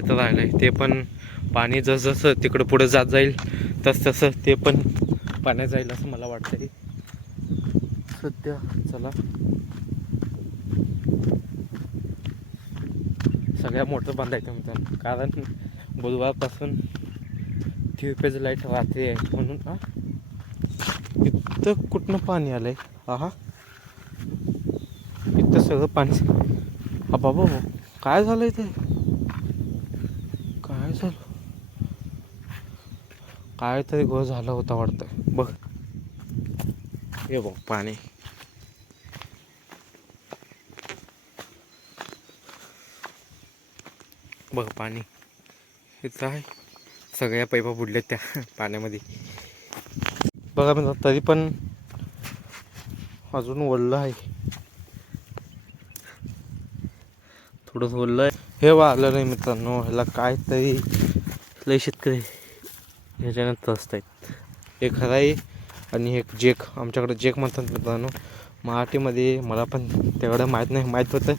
व्हायचं राहिलं ते पण पाणी जसं तिकडं पुढे जात जाईल तसं ते पण पाण्यात जाईल असं मला वाटतंय सध्या. चला सगळ्या मोटर बांधायचं मित्रांनो, कारण बुधवारपासून 3 लाईट रात्री आहे म्हणून. इथं कुठनं पाणी आलंय? इथं सगळं पाणी. बाबा काय झालंय ते? काय झालं? काय तरी घोळ झाला होता वाटतं. बघ हे बघ पाणी. बघ पाणी इथं आहे. सगळ्या पाईपा बुडल्यात त्या पाण्यामध्ये. बघा म्हणजे तरी पण अजून ओलं आहे, थोडंसं ओलं आहे. हे वाळलं नाही मित्रांनो, ह्याला काय तरी लय शेतकरी ह्याच्यानं त्रस्त आहेत. एक हराई आणि एक जेक, आमच्याकडे जेक म्हणतात मित्रांनो मराठीमध्ये. मला पण तेवढं माहीत नाही, माहीत होतं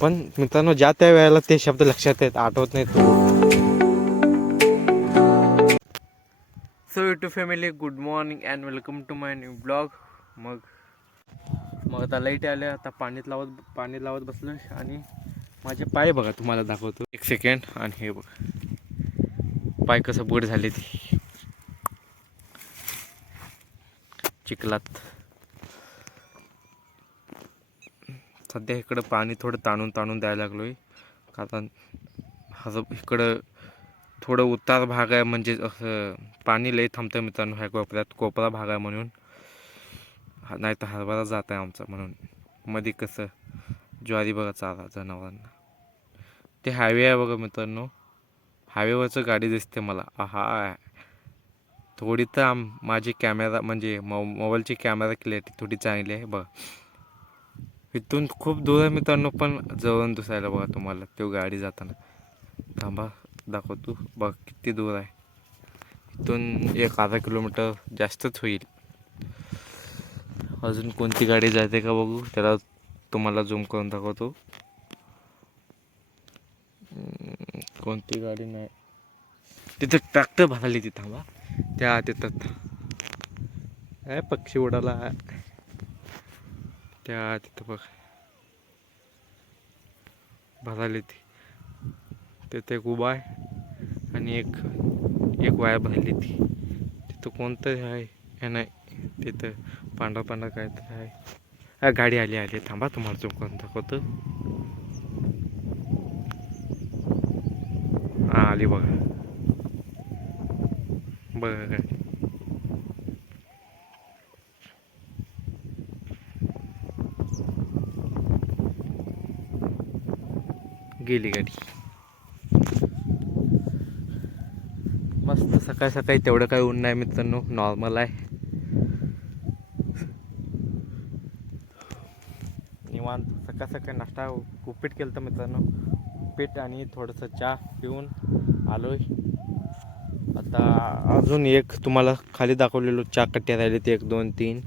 पण मित्रांनो ज्या त्या वेळेला ते शब्द लक्षात आहेत, आठवत नाही तो. So YouTube family, good morning and welcome to my new blog. मग आता लाईट आल्या, आता पाणी लावत बसलो आणि माझे पाय बघा तुम्हाला दाखवतो एक सेकंड. आणि हे बघ पाय कसं बुड झाले ते चिखलात. सध्या इकडं पाणी थोडं ताणून द्यायला लागलोय, कारण इकडं थोडं उतार भाग आहे, म्हणजे असं पाणी लई थांबतं मित्रांनो ह्या कोपऱ्यात. कोपरा भाग आहे म्हणून, नाही तर हरभरा जात आहे आमचा म्हणून. मध्ये कसं ज्वारी बघा चारा जनावरांना. ते हायवे आहे बघा मित्रांनो, हायवेवरचं गाडी दिसते मला. थोडी तर माझी कॅमेरा म्हणजे मोबाईलची कॅमेरा क्लॅरिटी थोडी चांगली आहे बघा. इथून खूप दूर आहे मित्रांनो, पण जवळून दिसायला बघा तुम्हाला तो गाडी जाताना. थांबा दाखवतो बघ किती दूर आहे. इथून 1-1.5 किलोमीटर जास्तच होईल. अजून कोणती गाडी जाते का बघू, त्याला तुम्हाला झूम करून दाखवतो. कोणती गाडी नाही. तिथं ट्रॅक्टर भराली तिथं. थांबा त्या तिथं काय पक्षी उडाला त्या तिथं बघ भराली ती. तिथं एक उभा आहे आणि एक वायर भरली ती. तिथं कोणतं आहे हे नाही, तिथं पांढरा काय तर आहे. गाडी आली. थांबा तुम्हाला झूम करून दाखवतो. आली बघा गाडी. गेली गाडी. मस्त सकाळी तेवढं काही ऊन नाही मित्रांनो, नॉर्मल आहे. निवांत सकाळी नाश्ता उपीट केलं तर मित्रांनो, उपीट आणि थोडंसं चहा पिऊन आलोय. आता अजून एक तुम्हाला खाली दाखवलेलो चहा कट्ट्या राहिले ते 1 2 3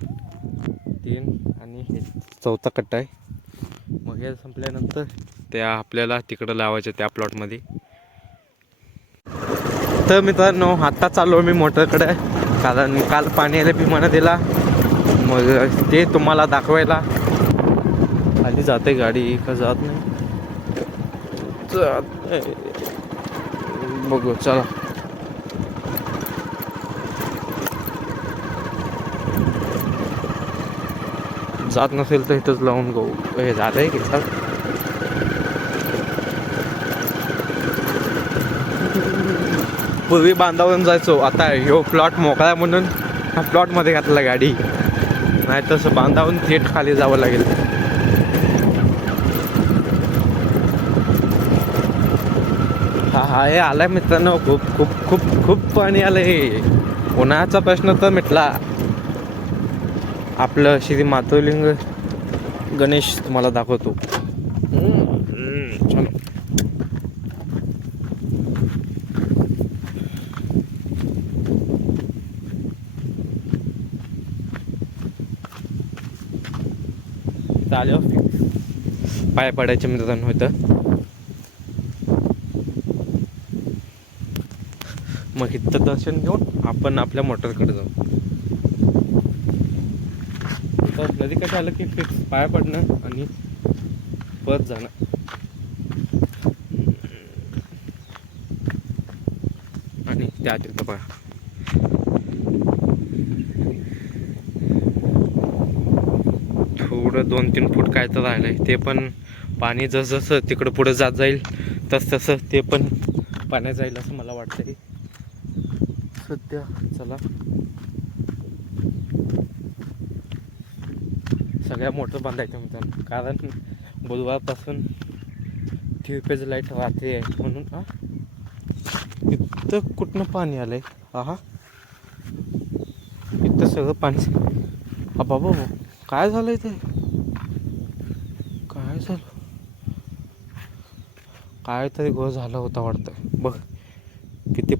आणि हे 4था कट्टा आहे. मग हे संपल्यानंतर त्या आपल्याला तिकडं लावायच्या त्या प्लॉटमध्ये. तर मित्रांनो आत्ता चाललो मी मोटरकडे, कारण काल पाणी आलं भीमानं दिला. मग ते तुम्हाला दाखवायला. खाली जाते गाडी का जात नाही बघू चला. जात नसेल तर इथंच लावून गो हे जात आहे की सर. पूर्वी बांधावरून जायचो, आता ह्यो प्लॉट मोकळा म्हणून हा प्लॉटमध्ये घातला गाडी, नाही तसं बांधावून थेट खाली जावं लागेल. हे आलाय मित्रांनो, खूप खूप खूप खूप पाणी आलंय. उन्हाळ्याचा प्रश्न तर मिटला. आपलं श्री मातृलिंग गणेश तुम्हाला दाखवतो. चालेल पाय पडायचे मित्रांनो होतं. मग इथं दर्शन घेऊन आपण आपल्या मोटरकडे जाऊ. तर नदी कसं आलं की फिक्स पाया पडणं आणि परत जाणं. आणि त्या तिथं बघा थोडं 2-3 फूट काय तर राहिलं आहे, ते पण पाणी जसं तिकडं पुढं जात जाईल तसं ते पण पाण्यात जाईल असं मला वाटतंय सध्या. चला सगळ्या मोटर बांधायच्या मित्रांनो, कारण बुधवारपासून ट्यूबवेज लाईट राहते आहे म्हणून. इथं कुठनं पाणी आलंय? हा इथं सगळं पाणी. बाबा काय झालंय ते? काय झालं? काय तरी गोळ झाला होता वाटतं. बघ किती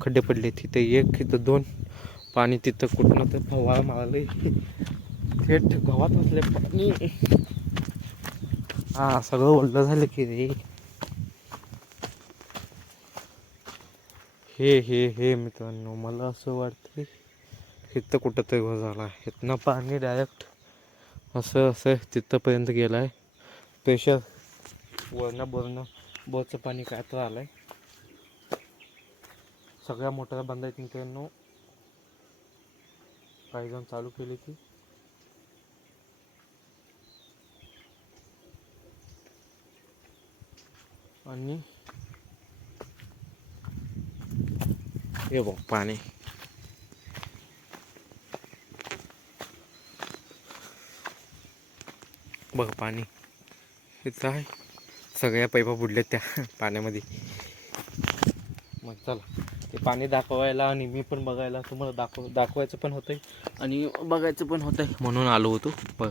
खड्डे पडले, तिथं 1 तिथं 2. पाणी तिथं कुठनं तर फवारा मारले, थेट गावात असले पाणी. हा सगळं ओलं झालं की रे. हे मित्रांनो, मला असं वाटतं इथं कुठं तरी गोळ झाला. इथनं पाणी डायरेक्ट असं तिथंपर्यंत गेलं आहे. प्रेशर बोरचं पाणी काय तर आलं आहे. सगळ्या मोटरा बंद आहेत मित्रांनो. काही जण चालू केले की आणि हे बघ पाणी. बघ पाणी इथं आहे. सगळ्या पाईपा बुडल्यात त्या पाण्यामध्ये. मग चला ते पाणी दाखवायला आणि मी पण बघायला, तुम्हाला दाखवायचं पण होतंय आणि बघायचं पण होतंय म्हणून आलो होतो. बघ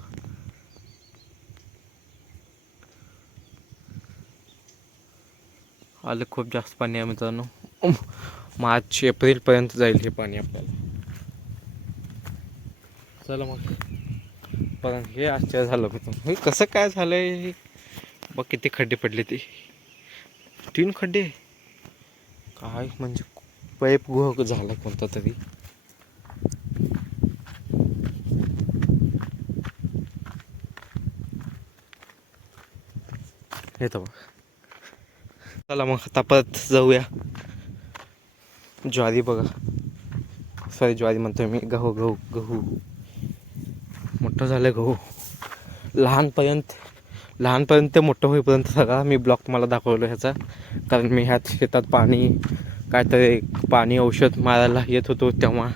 आलं खूप जास्त पाणी आहे मित्रांनो. मार्च एप्रिलपर्यंत जाईल हे पाणी आपल्याला. चला मग पण हे आश्चर्य झालं मित्रांनो, हे कसं काय झालंय? बघ किती खड्डे पडले, ते 3 खड्डे. काय म्हणजे पाईप गुह झाला कोणता तरी. हे तर चला मग आता परत जाऊया. ज्वारी बघा, सॉरी ज्वारी म्हणतोय मी, गहू मोठं झालं. गहू लहानपर्यंत ते मोठं होईपर्यंत सगळा मी ब्लॉक तुम्हाला दाखवलो ह्याचा. कारण मी ह्यात शेतात काहीतरी पाणी औषध मारायला येत होतो तेव्हा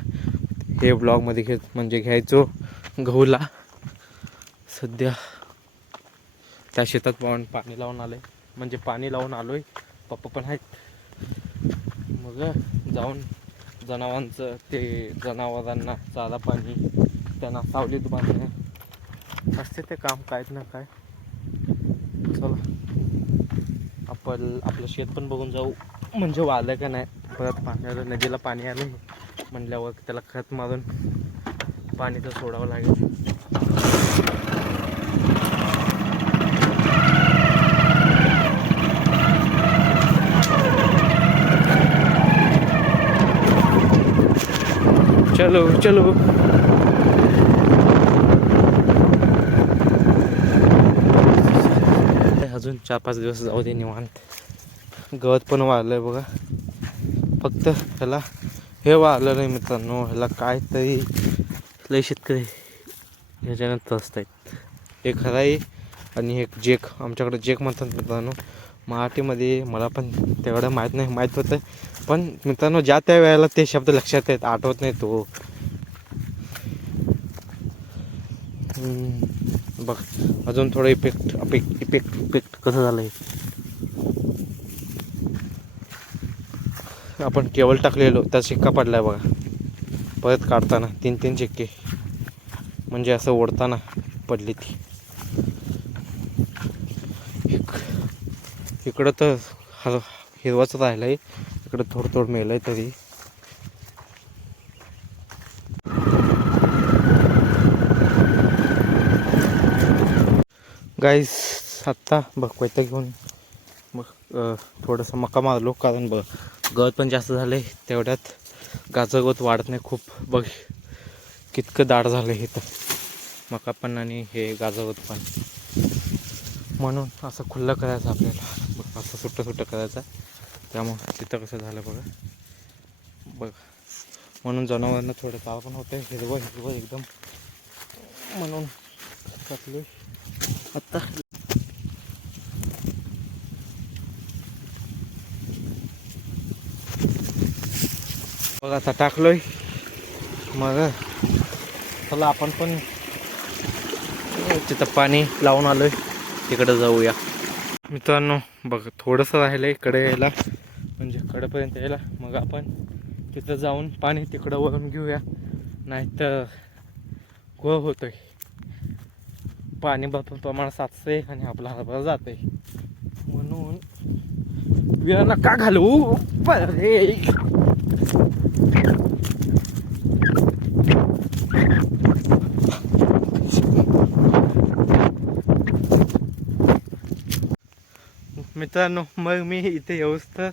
हे ब्लॉगमध्ये घ्यायचो गहूला. सध्या त्या शेतात पाणी लावून आलं आहे, म्हणजे पाणी लावून आलो आहे. पप्पा पण आहेत. मग जाऊन जनावरांना चारा पाणी, त्यांना सावलीत बांधणे असते ते काम काय ना काय. चला आपलं शेत पण बघून जाऊ, म्हणजे वाळलं का नाही. परत नदीला पाणी आलं म्हणल्यावर त्याला खत मारून पाणी तर सोडावं लागेल. चलो अजून 4-5 दिवस जाऊ दे निवांत. गवत पण वाळलंय बघा. फक्त ह्याला हे वाळलं नाही मित्रांनो, ह्याला काय तरी लय शेतकरी ह्याच्यानं त्रस्त आहेत. हे खरं आहे. आणि एक जेक, आमच्याकडे जेक म्हणतात मित्रांनो मराठीमध्ये. मला पण तेवढं माहीत होतं, पण मित्रांनो ज्या त्या वेळेला ते शब्द लक्षात आहेत, आठवत नाही तो. बघ अजून थोडं इफेक्ट कसं झालं आहे. आपण केवळ टाकलेलो त्या शिक्का पडलाय बघा. परत काढताना 3 शिक्के, म्हणजे असं ओढताना पडली ती. इकडं तर हिरवाच राहिलं आहे, इकडं थोडं मेलं आहे तरी. गाईस आत्ता बघ पैता घेऊन थोडंसं मका मारलो, कारण गवत पण जास्त झाले, तेवढ्यात गाजर वाढत नाही खूप. बघ कितकं दाट झालं हे तर मका पण आणि हे गाजर पण. म्हणून असं खुल्लं करायचं आपल्याला, बघ असं सुट्टं करायचं. त्यामुळं तिथं कसं झालं बघा, बघ म्हणून जनावरांना थोडं ताव पण होतं, हिरवं एकदम. म्हणून टाकलोय आता. बघ आता टाकलोय, मग चला आपण पण तिथं पाणी लावून आलोय, तिकडं जाऊया मित्रांनो. बघ थोडंसं राहिलं इकडे यायला, म्हणजे कडेपर्यंत यायला. मग आपण तिथं जाऊन पाणी तिकडं वरून घेऊया, नाहीतर घोळ होतोय. पाणी भरपूर प्रमाणात साचतंय आणि आपला हरभरा जातोय. म्हणून वेळ नका घालवू रे. मित्रांनो, मग मी इथे येऊस्तर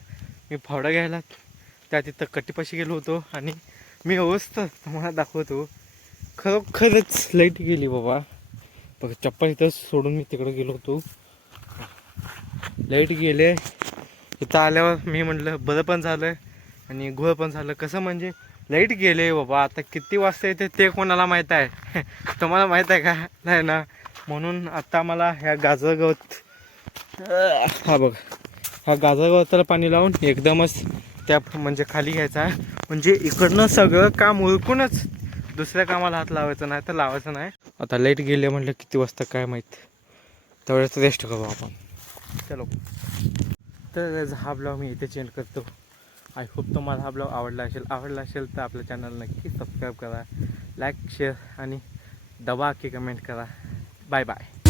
मी फावडा घ्यायला त्या तिथं कट्टीपाशी गेलो होतो, आणि मी येऊस्तर तुम्हाला दाखवतो. खरंच लाईट गेली बाबा. बघ चप्पल इथं सोडून मी तिकडं गेलो होतो, लाईट गेले. इथं आल्यावर मी म्हटलं बरं पण झालं आणि घोळ पण झालं. कसं म्हणजे लाईट गेले बाबा, आता किती वाजता येते ते कोणाला माहीत आहे? तुम्हाला माहीत आहे का? नाही ना. म्हणून आता मला ह्या गाजर गवत, हा बघ ह्या गाजर गवताला पाणी लावून एकदमच त्या म्हणजे खाली घ्यायचा, म्हणजे इकडनं सगळं काम उरकूनच दुसऱ्या कामाला हात लावायचं, नाही तर लावायचं नाही. आता लाईट गेले म्हटलं किती वाजता काय माहीत, तेवढ्याच रेस्ट करू आपण. चलो, तर हा ब्लॉग मी इथे चेंज करतो. आय होप तुम्हाला हा ब्लॉग आवडला असेल तर आपल्या चॅनल नक्की सबस्क्राईब करा, लाईक शेअर आणि दबा की कमेंट करा. Bye bye.